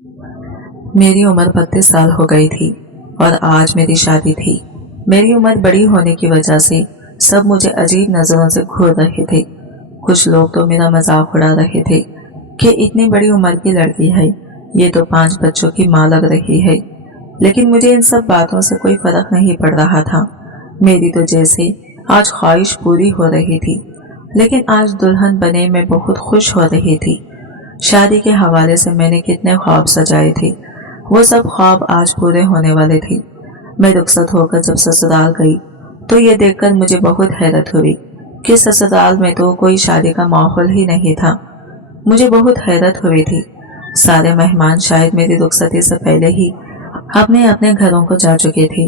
मेरी उम्र 32 साल हो गई थी और आज मेरी शादी थी। मेरी उम्र बड़ी होने की वजह से सब मुझे अजीब नजरों से घूर रहे थे। कुछ लोग तो मेरा मजाक उड़ा रहे थे कि इतनी बड़ी उम्र की लड़की है, ये तो 5 बच्चों की माँ लग रही है। लेकिन मुझे इन सब बातों से कोई फर्क नहीं पड़ रहा था। मेरी तो जैसे आज ख्वाहिश पूरी हो रही थी, लेकिन आज दुल्हन बने मैं बहुत खुश हो रही थी। शादी के हवाले से मैंने कितने ख्वाब सजाए थे, वो सब ख्वाब आज पूरे होने वाले थे। मैं रुखसत होकर जब ससुराल गई तो ये देखकर मुझे बहुत हैरत हुई कि ससुराल में तो कोई शादी का माहौल ही नहीं था। मुझे बहुत हैरत हुई थी। सारे मेहमान शायद मेरी रुखसती से पहले ही अपने अपने घरों को जा चुके थे।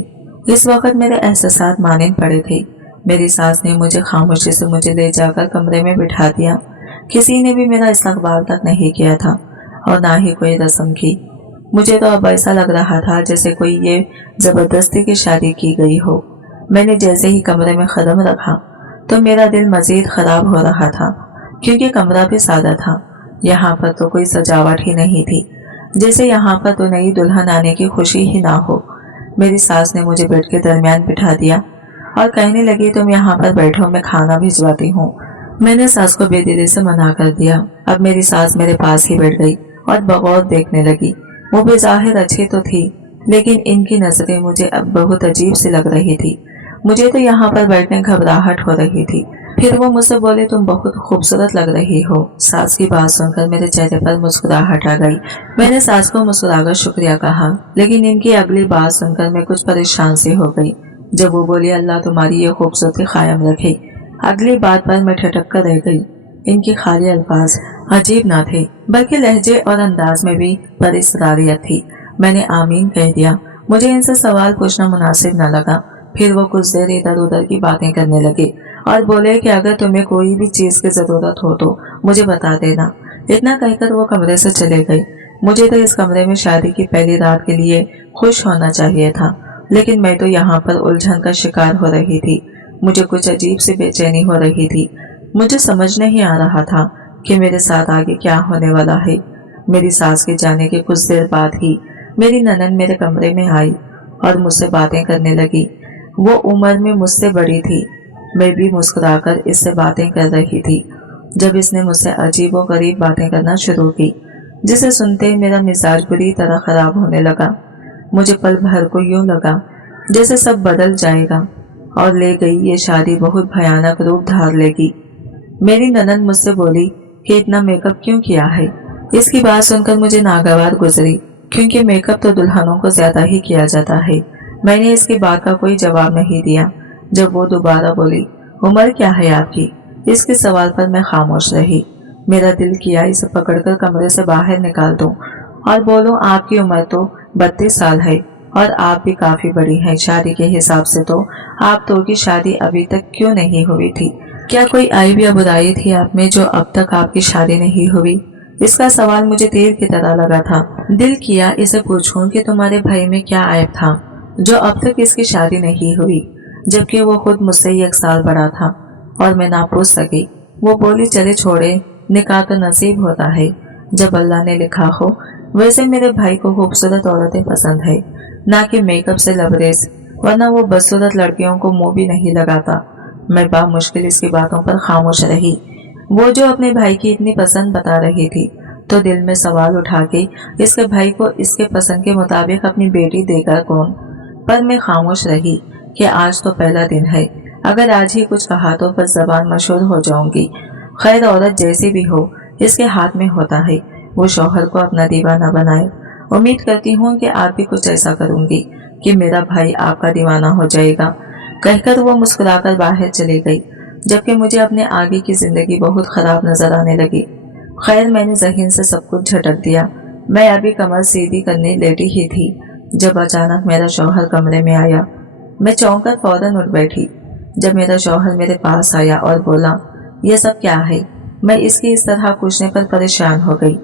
इस वक्त मेरे एहसासात मानिंद पड़े थे। मेरी सास ने मुझे खामोशी से मुझे ले जाकर कमरे में बिठा दिया। किसी ने भी मेरा इस्तकबाल तक नहीं किया था और ना ही कोई रस्म की। मुझे तो अब ऐसा लग रहा था जैसे कोई ये जबरदस्ती की शादी की गई हो। मैंने जैसे ही कमरे में कदम रखा तो मेरा दिल मजीद खराब हो रहा था, क्योंकि कमरा भी सादा था। यहाँ पर तो कोई सजावट ही नहीं थी, जैसे यहाँ पर तो नई दुल्हन आने की खुशी ही ना हो। मेरी सास ने मुझे बेड के दरमियान बिठा दिया और कहने लगी, तुम यहाँ पर बैठो, मैं खाना भिजवाती हूँ। मैंने सास को बेदिली से मना कर दिया। अब मेरी सास मेरे पास ही बैठ गई और बगौर देखने लगी। वो बेज़ाहिर अच्छी तो थी, लेकिन इनकी नजरें मुझे अब बहुत अजीब सी लग रही थी। मुझे तो यहाँ पर बैठने घबराहट हो रही थी। फिर वो मुझसे बोले, तुम बहुत खूबसूरत लग रही हो। सास की बात सुनकर मेरे चेहरे पर मुस्कुराहट आ गई। मैंने सास को मुस्कुराकर शुक्रिया कहा, लेकिन इनकी अगली बात सुनकर मैं कुछ परेशान सी हो गई। जब वो बोली, अल्लाह तुम्हारी ये खूबसूरती कायम रखे, अगली बात पर मैं ठटक कर रह गई। इनके खाली अल्फाज अजीब ना थे, बल्कि लहजे और अंदाज में भी परिसरारियत थी। मैंने आमीन कह दिया। मुझे इनसे सवाल पूछना मुनासिब न लगा। फिर वो कुछ देर इधर उधर की बातें करने लगे और बोले कि अगर तुम्हें कोई भी चीज की जरूरत हो तो मुझे बता देना। इतना कहकर वो कमरे से चले गए। मुझे तो इस कमरे में शादी की पहली रात के लिए खुश होना चाहिए था, लेकिन मैं तो यहाँ पर उलझन का शिकार हो रही थी। मुझे कुछ अजीब सी बेचैनी हो रही थी। मुझे समझ नहीं आ रहा था कि मेरे साथ आगे क्या होने वाला है। मेरी सास के जाने के कुछ देर बाद ही मेरी ननद मेरे कमरे में आई और मुझसे बातें करने लगी। वो उम्र में मुझसे बड़ी थी। मैं भी मुस्कुराकर इससे बातें कर रही थी जब इसने मुझसे अजीबो गरीब बातें करना शुरू की, जिसे सुनते ही मेरा मिजाज बुरी तरह खराब होने लगा। मुझे पल भर को यूं लगा जैसे सब बदल जाएगा और ले गई ये शादी बहुत भयानक रूप धार लेगी। मेरी ननद मुझसे बोली कि इतना मेकअप क्यों किया है। इसकी बात सुनकर मुझे नागवार गुजरी, क्योंकि मेकअप तो दुल्हनों को ज्यादा ही किया जाता है। मैंने इसकी बात का कोई जवाब नहीं दिया। जब वो दोबारा बोली, उम्र क्या है आपकी, इसके सवाल पर मैं खामोश रही। मेरा दिल किया इसे पकड़कर कमरे से बाहर निकाल दूं और बोलूं, आपकी उम्र तो 32 साल है और आप भी काफी बड़ी हैं। शादी के हिसाब से तो आप दो की शादी अभी तक क्यों नहीं हुई थी? क्या कोई आइब या बुराई थी आप में जो अब तक आपकी शादी नहीं हुई? इसका सवाल मुझे तीर की तरह लगा था। दिल किया इसे पूछूं कि तुम्हारे भाई में क्या आयब था जो अब तक इसकी शादी नहीं हुई, जबकि वो खुद मुझसे 1 साल बड़ा था। और मैं ना पूछ सकी। वो बोली, चले छोड़े, निकाह तो नसीब होता है जब अल्लाह ने लिखा हो। वैसे मेरे भाई को खूबसूरत औरतें पसंद है, ना कि मेकअप से लबरेज, वरना वो बदसूरत लड़कियों को मुंह भी नहीं लगाता। मैं बामुश्किल इसकी बातों पर खामोश रही। वो जो अपने भाई की इतनी पसंद बता रही थी, तो दिल में सवाल उठा के इसके भाई को इसके पसंद के मुताबिक अपनी बेटी देगा कौन। पर मैं खामोश रही कि आज तो पहला दिन है, अगर आज ही कुछ कहा तो बस जबान मशहूर हो जाऊंगी। खैर, औरत जैसी भी हो, इसके हाथ में होता है वो शौहर को अपना दीवाना बनाए। उम्मीद करती हूँ कि आप भी कुछ ऐसा करूंगी कि मेरा भाई आपका दीवाना हो जाएगा। कहकर वो मुस्कुराकर बाहर चली गई, जबकि मुझे अपने आगे की जिंदगी बहुत खराब नजर आने लगी। खैर, मैंने जहीन से सब कुछ झटक दिया। मैं अभी कमर सीधी करने लेटी ही थी जब अचानक मेरा शौहर कमरे में आया। मैं चौंक कर फौरन उठ बैठी जब मेरा शौहर मेरे पास आया और बोला, यह सब क्या है? मैं इसकी इस तरह पूछने पर परेशान हो गई।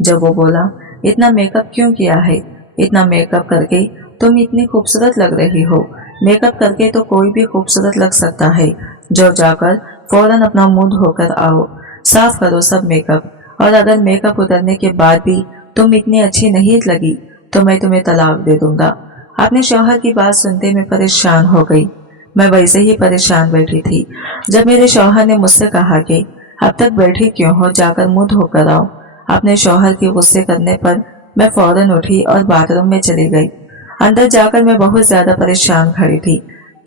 जब वो बोला, इतना मेकअप क्यों किया है? इतना मेकअप करके तुम इतनी खूबसूरत लग रही हो। मेकअप करके तो कोई भी खूबसूरत लग सकता है। जो जाकर फौरन अपना मुंह धोकर आओ, साफ करो सब मेकअप, और अगर मेकअप उतरने के बाद भी तुम इतनी अच्छी नहीं लगी तो मैं तुम्हें तलाक दे दूंगा। अपने शौहर की बात सुनते मैं परेशान हो गई। मैं वैसे ही परेशान बैठी थी जब मेरे शौहर ने मुझसे कहा कि अब तक बैठी क्यों हो, जाकर मुंह धोकर आओ। अपने शौहर के गुस्से करने पर मैं फौरन उठी और बाथरूम में चली गई। अंदर जाकर मैं बहुत ज्यादा परेशान खड़ी थी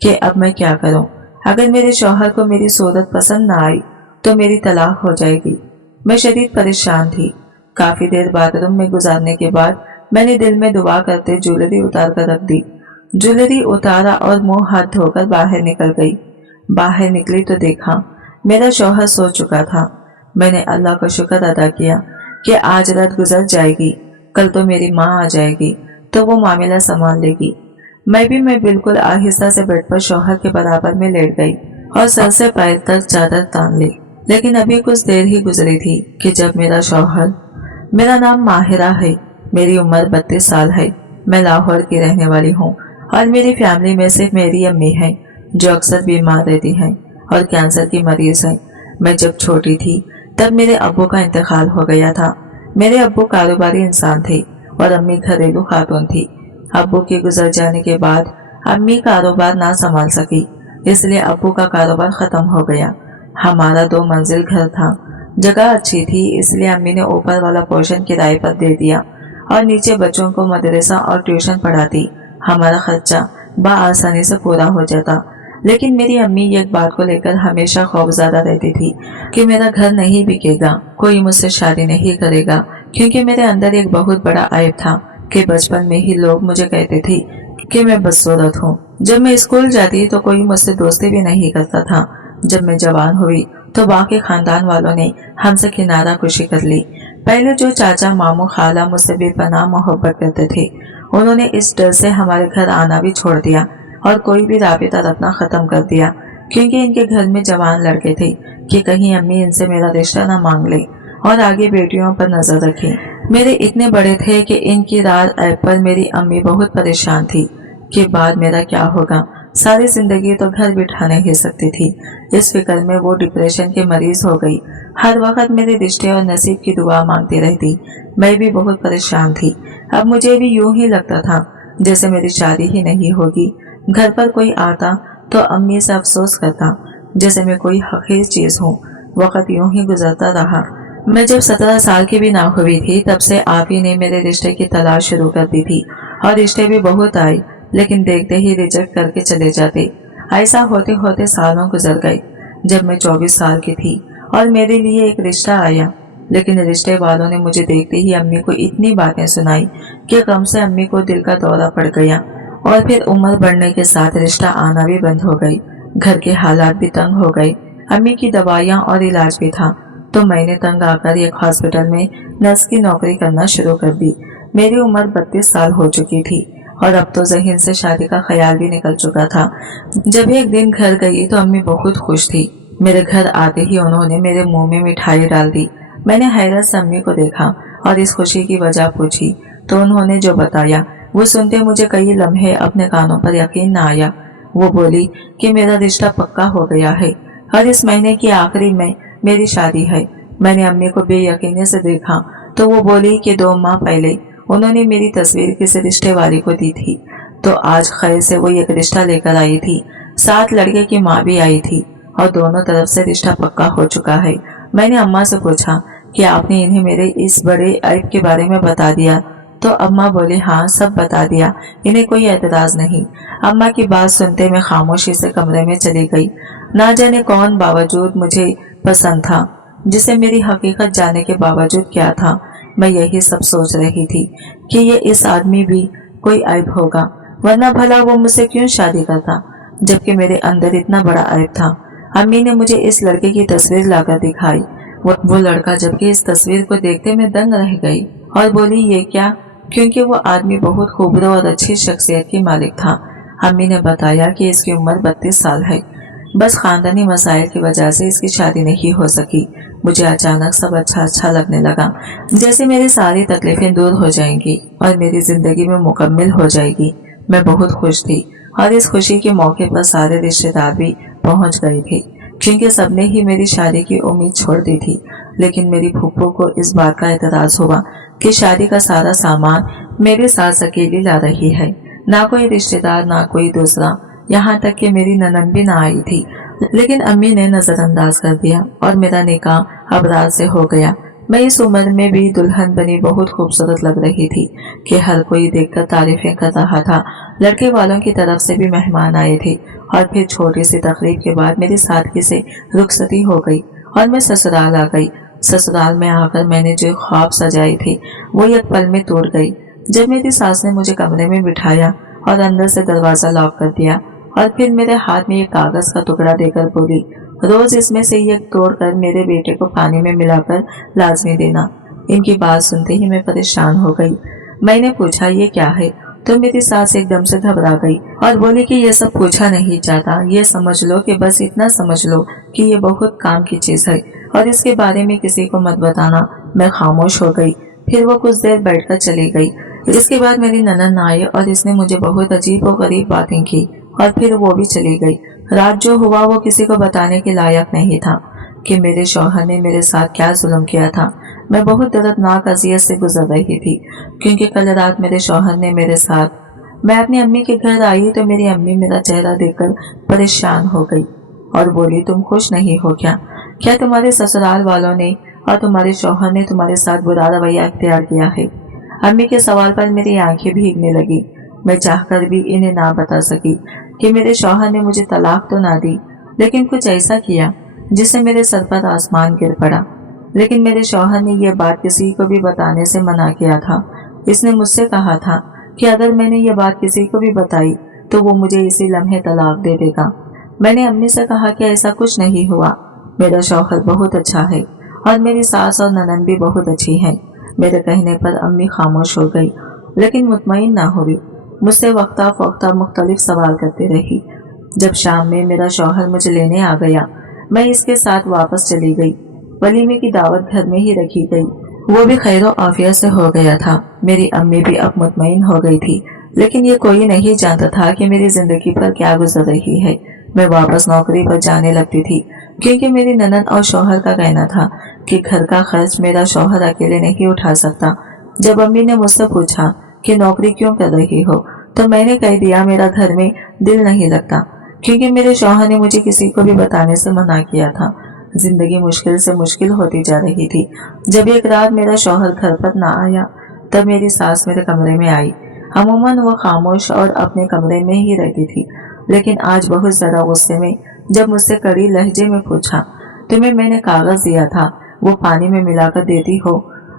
कि अब मैं क्या करूं। अगर मेरे शौहर को मेरी सूरत पसंद न आई तो मेरी तलाक हो जाएगी। मैं शदीद परेशान थी। काफी देर बाथरूम में गुजारने के बाद मैंने दिल में दुआ करते ज्वेलरी उतार कर रख दी। ज्वेलरी उतारा और मुंह हाथ धोकर बाहर निकल गई। बाहर निकली तो देखा मेरा शौहर सो चुका था। मैंने अल्लाह का शुक्र अदा किया कि आज रात गुजर जाएगी, कल तो मेरी माँ आ जाएगी तो वो मामला संभाल लेगी। मैं बिल्कुल आहिस्ता से बेड पर शौहर के बराबर में लेट गई और सर से पैर तक चादर तान ली। लेकिन अभी कुछ देर ही गुजरी थी कि जब मेरा शौहर, मेरा नाम माहिरा है, मेरी उम्र 32 साल है, मैं लाहौर की रहने वाली हूँ और मेरी फैमिली में सिर्फ मेरी अम्मी है जो अक्सर बीमार रहती हैं और कैंसर की मरीज है। मैं जब छोटी थी तब मेरे अब्बू का इंतकाल हो गया था। मेरे अब्बू कारोबारी इंसान थे और अम्मी घरेलू खातून थी। अब्बू के गुजर जाने के बाद अम्मी कारोबार ना संभाल सकी, इसलिए अब्बू का कारोबार खत्म हो गया। हमारा 2 मंजिल घर था। जगह अच्छी थी, इसलिए अम्मी ने ऊपर वाला पोर्शन किराए पर दे दिया और नीचे बच्चों को मदरसा और ट्यूशन पढ़ाती। हमारा खर्चा बआसानी से पूरा हो जाता। लेकिन मेरी अम्मी एक बात को लेकर हमेशा खौफज़दा रहती थी कि मेरा घर नहीं बिकेगा, कोई मुझसे शादी नहीं करेगा, क्योंकि मेरे अंदर एक बहुत बड़ा ऐब था कि बचपन में ही लोग मुझे कहते थे कि मैं बदसूरत हूँ। जब मैं स्कूल जाती तो कोई मुझसे दोस्ती भी नहीं करता था। जब मैं जवान हुई तो बाकी खानदान वालों ने हमसे किनारा कुशी कर ली। पहले जो चाचा, मामू, खाला मुझसे बेपनाह मोहब्बत करते थे, उन्होंने इस डर से हमारे घर आना भी छोड़ दिया और कोई भी राबिता रखना खत्म कर दिया, क्योंकि इनके घर में जवान लड़के थे कि कहीं अम्मी इनसे मेरा रिश्ता न मांग ले और आगे बेटियों पर नजर रखे। मेरे इतने बड़े थे कि इनकी रात ऐब पर मेरी अम्मी बहुत परेशान थी कि बाद मेरा क्या होगा। सारी जिंदगी तो घर बिठा नहीं सकती थी। इस फिक्र में वो डिप्रेशन के मरीज हो गई। हर वक्त मेरे रिश्ते और नसीब की दुआ मांगती रहती। मैं भी बहुत परेशान थी। अब मुझे भी यूं ही लगता था जैसे मेरी शादी ही नहीं होगी। घर पर कोई आता तो अम्मी से अफसोस करता जैसे मैं कोई हकीर चीज हूँ। वक्त यूं ही गुजरता रहा। मैं जब 17 साल की भी ना हुई थी तब से आप ही ने मेरे रिश्ते की तलाश शुरू कर दी थी और रिश्ते भी बहुत आए, लेकिन देखते ही रिजेक्ट करके चले जाते। ऐसा होते होते सालों गुजर गए। जब मैं 24 साल की थी और मेरे लिए एक रिश्ता आया, लेकिन रिश्ते वालों ने मुझे देखते ही अम्मी को इतनी बातें सुनाई कि गम से अम्मी को दिल का दौरा पड़ गया और फिर उम्र बढ़ने के साथ रिश्ता आना भी बंद हो गई। घर के हालात भी तंग हो गए। अम्मी की दवाइयाँ और इलाज भी था, तो मैंने तंग आकर एक हॉस्पिटल में नर्स की नौकरी करना शुरू कर दी। मेरी उम्र 32 साल हो चुकी थी और अब तो ज़हन से शादी का ख्याल भी निकल चुका था। जब एक दिन घर गई तो अम्मी बहुत खुश थी। मेरे घर आते ही उन्होंने मेरे मुंह में मिठाई डाल दी। मैंने हैरत से अम्मी को देखा और इस खुशी की वजह पूछी तो उन्होंने जो बताया वो सुनते मुझे कई लम्हे अपने कानों पर यकीन न आया। वो बोली कि मेरा रिश्ता पक्का हो गया है और इस महीने की आखिरी में मेरी शादी है। मैंने अम्मी को बेयकीनी से देखा तो वो बोली कि 2 माह पहले उन्होंने मेरी तस्वीर किसी रिश्ते वाली को दी थी, तो आज खैर से वो एक रिश्ता लेकर आई थी। साथ लड़के की माँ भी आई थी और दोनों तरफ से रिश्ता पक्का हो चुका है। मैंने अम्मा से पूछा कि आपने इन्हें मेरे इस बड़े ऐब के बारे में बता दिया? तो अम्मा बोले हाँ, सब बता दिया, इन्हें कोई एतराज नहीं। अम्मा की बात सुनते मैं खामोशी से कमरे में चली गई। ना जाने कौन बावजूद मुझे पसंद था, जिसे मेरी हकीकत जाने के बावजूद क्या था। मैं यही सब सोच रही थी कि ये इस आदमी भी कोई ऐब होगा, वरना भला वो मुझसे क्यों शादी करता, जबकि मेरे अंदर इतना बड़ा ऐब था। अम्मी ने मुझे इस लड़के की तस्वीर लाकर दिखाई। वो लड़का, जबकि इस तस्वीर को देखते मैं दंग रह गई और बोली ये क्या, क्योंकि वो आदमी बहुत खूबसूरत और अच्छी शख्सियत की मालिक था। अम्मी ने बताया कि इसकी उम्र 32 साल है, बस खानदानी मसाइल की वजह से इसकी शादी नहीं हो सकी। मुझे अचानक सब अच्छा लगने लगा, जैसे मेरी सारी तकलीफें दूर हो जाएंगी और मेरी जिंदगी में मुकम्मल हो जाएगी। मैं बहुत खुश थी और इस खुशी के मौके पर सारे रिश्तेदार भी पहुंच गए थे। क्योंकि सबने ही मेरी शादी की उम्मीद छोड़ दी थी। लेकिन मेरी फूफो को इस बात का एतराज हुआ कि शादी का सारा सामान मेरे सास अकेली ला रही है, ना कोई रिश्तेदार ना कोई दूसरा, यहाँ तक कि मेरी ननद भी ना आई थी। लेकिन अम्मी ने नजरअंदाज कर दिया और मेरा निकाह अब रात से हो गया। मैं इस उम्र में भी दुल्हन बनी बहुत खूबसूरत लग रही थी कि हर कोई देखकर तारीफें कर रहा था। लड़के वालों की तरफ से भी मेहमान आए थे और फिर छोटी सी तकरीब के बाद मेरी सादगी से रुखसती हो गई और मैं ससुराल आ गई। ससुराल में आकर मैंने जो ख्वाब सजाए थे वो एक पल में टूट गई जब मेरी सास ने मुझे कमरे में बिठाया और अंदर से दरवाजा लॉक कर दिया और फिर मेरे हाथ में एक कागज का टुकड़ा देकर बोली, रोज इसमें से एक तोड़कर मेरे बेटे को पानी में मिलाकर लाजमी देना। इनकी बात सुनते ही मैं परेशान हो गई। मैंने पूछा, ये क्या है? तो मेरी सास एकदम से घबरा गई और बोली कि ये सब पूछा नहीं जाता, ये समझ लो कि बस इतना समझ लो कि ये बहुत काम की चीज है और इसके बारे में किसी को मत बताना। मैं खामोश हो गई। फिर वो कुछ देर बैठकर चली गई। इसके बाद मेरी ननद आई और इसने मुझे बहुत अजीब और गरीब बातें की और फिर वो भी चली गई। रात जो हुआ वो किसी को बताने के लायक नहीं था कि मेरे शौहर ने मेरे साथ क्या जुल्म किया था। मैं बहुत दर्दनाक अजियत से गुजर रही थी क्योंकि कल रात मेरे शौहर ने मेरे साथ। मैं अपनी अम्मी के घर आई तो मेरी अम्मी मेरा चेहरा देखकर परेशान हो गई और बोली, तुम खुश नहीं हो क्या? क्या तुम्हारे ससुराल वालों ने और तुम्हारे शौहर ने तुम्हारे साथ बुरा रवैया इख्तियार किया है? अम्मी के सवाल पर मेरी आंखें भीगने लगी। मैं चाहकर भी इन्हें ना बता सकी कि मेरे शौहर ने मुझे तलाक तो ना दी, लेकिन कुछ ऐसा किया जिससे मेरे सर पर आसमान गिर पड़ा। लेकिन मेरे शौहर ने यह बात किसी को भी बताने से मना किया था। इसने मुझसे कहा था कि अगर मैंने ये बात किसी को भी बताई तो वो मुझे इसी लम्हे तलाक दे देगा। मैंने अम्मी से कहा कि ऐसा कुछ नहीं हुआ, मेरा शौहर बहुत अच्छा है और मेरी सास और ननद भी बहुत अच्छी है। मेरे कहने पर अम्मी खामोश हो गई, लेकिन मुतमईन ना हुई। मुझसे वक्ता फवक्ता मुख्तलिफ सवाल करती रही। जब शाम में मेरा शौहर मुझे लेने आ गया, मैं इसके साथ वापस चली गई। वलीमे की दावत घर में ही रखी गई, वो भी खैरो आफियत से हो गया था। मेरी अम्मी भी अब मुतमईन हो गई थी, लेकिन ये कोई नहीं जानता था कि मेरी जिंदगी पर क्या गुजर रही है। मैं वापस नौकरी पर जाने लगती थी क्योंकि मेरी ननद और शौहर का कहना था कि घर का खर्च मेरा शौहर अकेले नहीं उठा सकता। जब अम्मी ने मुझसे पूछा कि नौकरी क्यों कर रही हो, तो मैंने कह दिया मेरा घर में दिल नहीं लगता क्योंकि मेरे शौहर ने मुझे किसी को भी बताने से मना किया था। जिंदगी मुश्किल से मुश्किल होती जा रही थी। जब एक रात मेरा शौहर घर पर ना आया तब मेरी सास मेरे कमरे में आई। अमूमन वो खामोश और अपने कमरे में ही रहती थी, लेकिन आज बहुत ज्यादा गुस्से में जब मुझसे कड़ी लहजे में पूछा, तुम्हें मैंने कागज दिया था वो पानी में मिलाकर देती हो?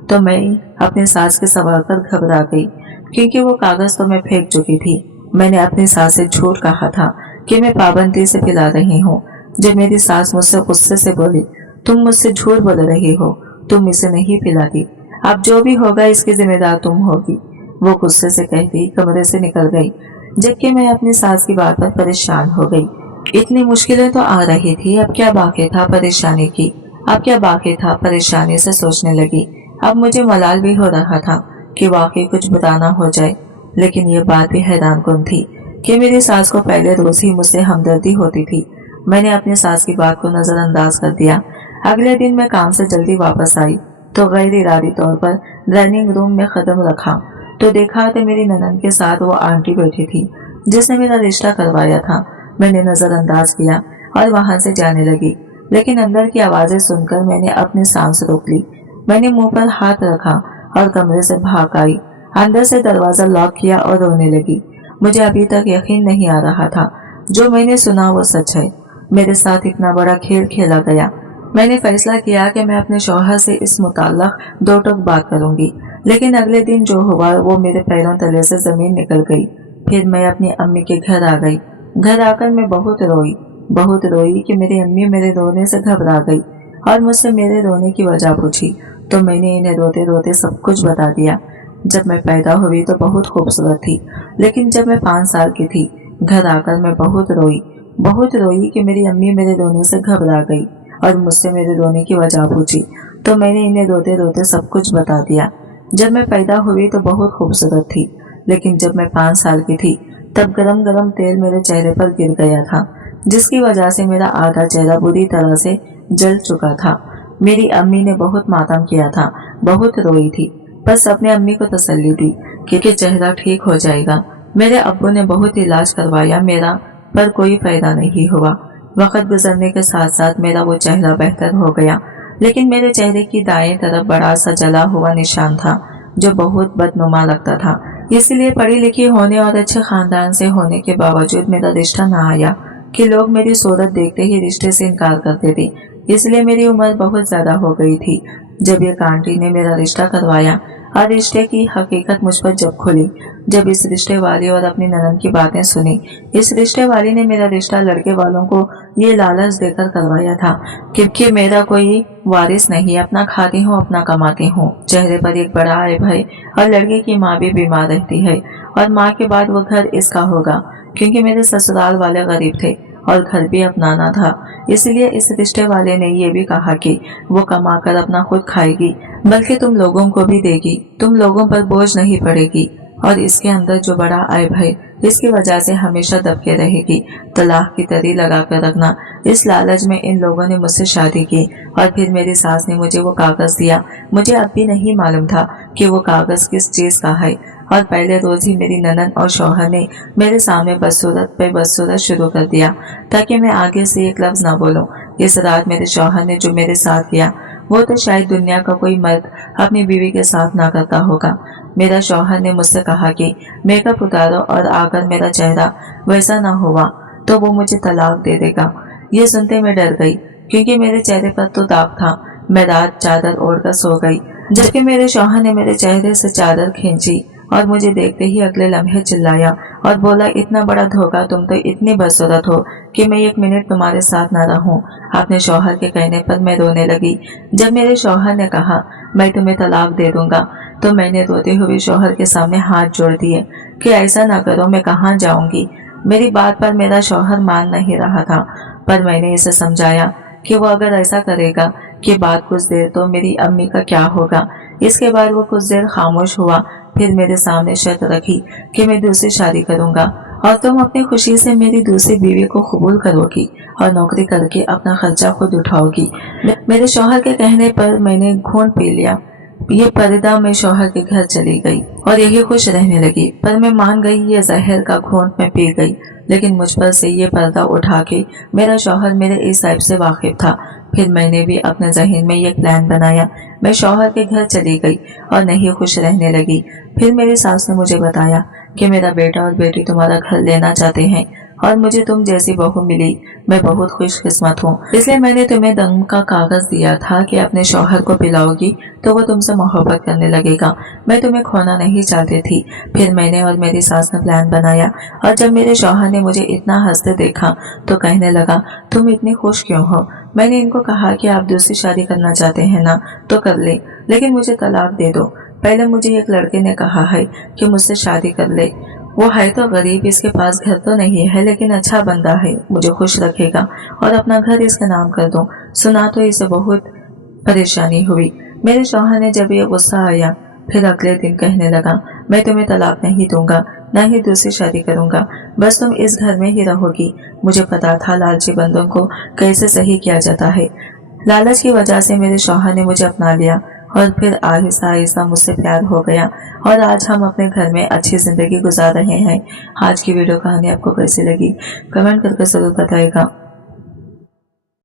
तो मैं अपने सास के सवाल पर घबरा गई क्योंकि वो कागज तो मैं फेंक चुकी थी। मैंने अपनी सास से झूठ कहा था कि मैं पाबंदी से पिला रही हूँ। जब मेरी सास मुझसे गुस्से से बोली, तुम मुझसे झूठ बोल रही हो, तुम इसे नहीं पिलाती, अब जो भी होगा इसकी जिम्मेदार तुम होगी। वो गुस्से से कहती कमरे से निकल गई, जबकि मैं अपनी सास की बात पर परेशान हो गई। इतनी मुश्किलें तो आ रही थी, अब क्या बाकी था परेशानी की? अब क्या बाकी था परेशानी से सोचने लगी। अब मुझे मलाल भी हो रहा था कि वाकई कुछ बुरा ना हो जाए, लेकिन ये बात भी हैरान कुन थी कि मेरी सास को पहले रोज ही मुझसे हमदर्दी होती थी। मैंने अपनी सास की बात को नजरअंदाज कर दिया। अगले दिन मैं काम से जल्दी वापस आई तो गैर इरादी तौर पर डाइनिंग रूम में कदम रखा तो देखा कि मेरी ननद के साथ वो आंटी बैठी थी जिसने मेरा रिश्ता करवाया था। मैंने नजरअंदाज किया और वहां से जाने लगी, लेकिन अंदर की आवाजें सुनकर मैंने अपनी सांस रोक ली। मैंने मुंह पर हाथ रखा और कमरे से भाग आई। अंदर से दरवाजा लॉक किया और रोने लगी। मुझे अभी तक यकीन नहीं आ रहा था जो मैंने सुना वो सच है। मेरे साथ इतना बड़ा खेल खेला गया। मैंने फैसला किया कि मैं अपने शौहर से इस मुताल्लिक दो टोक बात करूंगी, लेकिन अगले दिन जो हुआ वो मेरे पैरों तले से जमीन निकल गई। फिर मैं अपनी अम्मी के घर आ गई। घर आकर मैं बहुत रोई कि मेरी अम्मी मेरे रोने से घबरा गई और मुझसे मेरे रोने की वजह पूछी तो मैंने इन्हें रोते रोते सब कुछ बता दिया। जब मैं पैदा हुई तो बहुत खूबसूरत थी, लेकिन जब मैं 5 साल की थी घर आकर मैं बहुत रोई कि मेरी अम्मी मेरे रोने से घबरा गई और मुझसे मेरे रोने की वजह पूछी तो मैंने इन्हें रोते रोते सब कुछ बता दिया। जब मैं पैदा हुई तो बहुत खूबसूरत थी, लेकिन जब मैं 5 साल की थी तब गरम गरम तेल मेरे चेहरे पर गिर गया था। جس کی وجہ سے میرا آدھا چہرہ بری طرح سے جل چکا تھا۔ میری امی نے بہت ماتم کیا تھا، بہت روئی تھی، بس اپنے امی کو تسلی دی کہ چہرہ ٹھیک ہو جائے گا۔ میرے ابو نے بہت علاج کروایا میرا، پر کوئی فائدہ نہیں ہوا۔ وقت گزرنے کے ساتھ ساتھ میرا وہ چہرہ بہتر ہو گیا، لیکن میرے چہرے کی دائیں طرف بڑا سا جلا ہوا نشان تھا جو بہت بدنما لگتا تھا۔ اسی لیے پڑھی لکھی ہونے اور اچھے خاندان سے ہونے کے باوجود میرا رشتہ نہ آیا کہ لوگ میری صورت دیکھتے ہی رشتے سے انکار کرتے تھے۔ اس لیے میری عمر بہت زیادہ ہو گئی تھی جب ایک آنٹی نے میرا رشتہ کروایا، اور رشتے کی حقیقت مجھ پر جب کھلی، جب اس رشتے والی اور اپنی ننند کی باتیں سنی۔ اس رشتے والی نے میرا رشتہ لڑکے والوں کو یہ لالچ دے کر کروایا تھا کہ میرا کوئی وارث نہیں، اپنا کھاتی ہوں اپنا کماتی ہوں۔ چہرے پر ایک بڑا عیب ہے، اور لڑکے کی ماں بھی بیمار رہتی ہے، اور ماں کے بعد وہ گھر اس کا ہوگا، کیونکہ میرے سسرال والے غریب تھے اور گھر بھی اپنانا تھا۔ اس لیے اس رشتے والے نے یہ بھی کہا کہ وہ کما کر اپنا خود کھائے گی، بلکہ تم لوگوں کو بھی دے گی، تم لوگوں پر بوجھ نہیں پڑے گی، اور اس کے اندر جو بڑا عیب ہے اس کی وجہ سے ہمیشہ دبکے رہے گی، طلاق کی تری لگا کر رکھنا۔ اس لالچ میں ان لوگوں نے مجھ سے شادی کی، اور پھر میری ساس نے مجھے وہ کاغذ دیا۔ مجھے اب بھی نہیں معلوم تھا کہ وہ کاغذ کس چیز کا ہے، اور پہلے روز ہی میری ننند اور شوہر نے میرے سامنے بدصورت پہ بدصورت شروع کر دیا تاکہ میں آگے سے ایک لفظ نہ بولوں۔ اس رات میرے شوہر نے جو میرے ساتھ کیا وہ تو شاید دنیا کا کوئی مرد اپنی بیوی کے ساتھ نہ کرتا ہوگا۔ میرا شوہر نے مجھ سے کہا کہ میک اپ اتارو، اور اگر میرا چہرہ ویسا نہ ہوا تو وہ مجھے طلاق دے دے گا۔ یہ سنتے میں ڈر گئی، کیونکہ میرے چہرے پر تو داغ تھا۔ میں رات چادر اوڑھ کر سو گئی، جبکہ میرے شوہر نے میرے چہرے سے چادر کھینچی اور مجھے دیکھتے ہی اگلے لمحے چلایا اور بولا، اتنا بڑا دھوکہ، تم تو اتنی بدصورت ہو کہ میں ایک منٹ تمہارے ساتھ نہ رہوں۔ اپنے شوہر کے کہنے پر میں رونے لگی۔ جب میرے شوہر نے کہا میں تمہیں طلاق دے دوں گا تو میں نے روتے ہوئے شوہر کے سامنے ہاتھ جوڑ دیے کہ ایسا نہ کرو، میں کہاں جاؤں گی۔ میری بات پر میرا شوہر مان نہیں رہا تھا، پر میں نے اسے سمجھایا کہ وہ اگر ایسا کرے گا کہ بعد کچھ دیر تو میری امی کا کیا ہوگا۔ اس کے بعد وہ کچھ دیر خاموش ہوا، پھر میرے سامنے شرط رکھی کہ میں دوسری شادی کروں گا، اور تم اپنی خوشی سے میری دوسری بیوی کو قبول کرو گی اور نوکری کر کے اپنا خرچہ خود اٹھاؤ گی۔ میرے شوہر کے کہنے پر میں نے گھونٹ پی لیا۔ یہ پردہ میں شوہر کے گھر چلی گئی اور یہی خوش رہنے لگی، پر میں مان گئی یہ زہر کا گھونٹ میں پی گئی، لیکن مجھ پر سے یہ پردہ اٹھا کے میرا شوہر میرے اس عیب سے واقف تھا۔ پھر میں نے بھی اپنے ذہن میں یہ پلان بنایا، میں شوہر کے گھر چلی گئی اور نہیں خوش رہنے لگی۔ پھر میری ساس نے مجھے بتایا کہ میرا بیٹا اور بیٹی تمہارا گھر لینا چاہتے ہیں اور مجھے تم جیسی بہو ملی، میں بہت خوش قسمت ہوں، اس لیے میں نے تمہیں دم کا کاغذ دیا تھا کہ اپنے شوہر کو پلاؤ گی تو وہ تم سے محبت کرنے لگے گا۔ میں تمہیں کھونا نہیں چاہتی تھی۔ پھر میں نے اور میری ساس نے پلان بنایا، اور جب میرے شوہر نے مجھے اتنا ہنستے دیکھا تو کہنے لگا، تم اتنی خوش کیوں ہو؟ میں نے ان کو کہا کہ آپ دوسری شادی کرنا چاہتے ہیں نا تو کر لیں، لیکن مجھے طلاق دے دو۔ پہلے مجھے ایک لڑکے نے کہا ہے کہ مجھ سے شادی کر لے، وہ ہے تو غریب، اس کے پاس گھر تو نہیں ہے، لیکن اچھا بندہ ہے، مجھے خوش رکھے گا اور اپنا گھر اس کے نام کر دوں۔ سنا تو اسے بہت پریشانی ہوئی۔ میرے شوہر نے جب یہ غصہ آیا پھر اگلے دن کہنے لگا، میں تمہیں طلاق نہیں دوں گا، نہ ہی دوسری شادی کروں گا، بس تم اس گھر میں ہی رہو گی۔ مجھے پتا تھا لالچی بندوں کو کیسے صحیح کیا جاتا ہے۔ لالچ کی وجہ سے میرے شوہر نے مجھے اپنا لیا اور پھر آہستہ آہستہ مجھ سے پیار ہو گیا، اور آج ہم اپنے گھر میں اچھی زندگی گزار رہے ہیں۔ آج کی ویڈیو کہانی آپ کو کیسی لگی کمنٹ کر کے ضرور بتائے گا۔